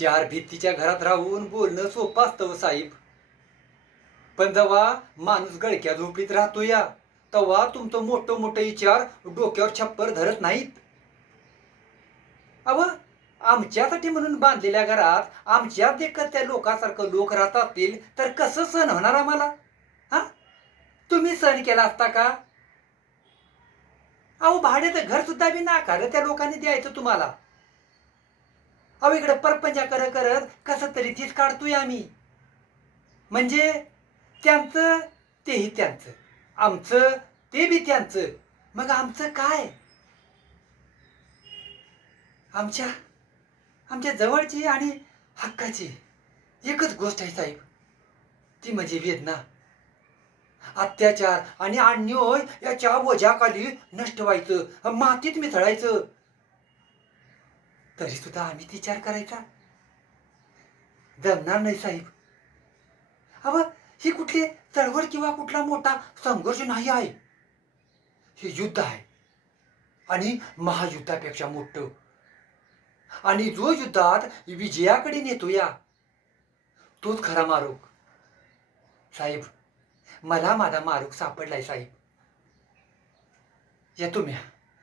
चार भित्तीच्या घरात राहून बोलणं सोपं असतं साहेब. पण जेव्हा माणूस गळक्या झोपडीत राहतो या तेव्हा तुमचं मोठं मोठं विचार डोक्यावर छप्पर धरत नाहीत. अव आमच्यासाठी म्हणून बांधलेल्या घरात आमच्या देखत त्या लोकांसारखं लोक राहत असतील तर कसं सण होणार आम्हाला? हा? तुम्ही सण केला असता का? अहो भाड्याचं घर सुद्धा बी नाकार त्या लोकांनी द्यायचं तुम्हाला. अहो इकडे परपंचा करत करत कसं तरी तीच काढतोय आम्ही. म्हणजे त्यांचं तेही त्यांचं. आमचं ते बी त्यांचं. मग आमचं काय? आमच्या आमच्या जवळची आणि हक्काची एकच गोष्ट आहे साहेब. ती म्हणजे वेदना. अत्याचार आणि अन्याय याच्या वजाखाली नष्ट व्हायचं मातीत मिसळायचं. तरी सुद्धा आम्ही विचार करायचा. जमणार नाही साहेब. अव ही कुठली चळवळ किंवा कुठला मोठा संघर्ष नाही आहे. हे युद्ध आहे. आणि महायुद्धापेक्षा मोठं. आणि जो युद्धात विजयाकडे नेतो या तोच खरा मारूक साहेब मला माझा मारूक सापडलाय साहेब. या तुम्ही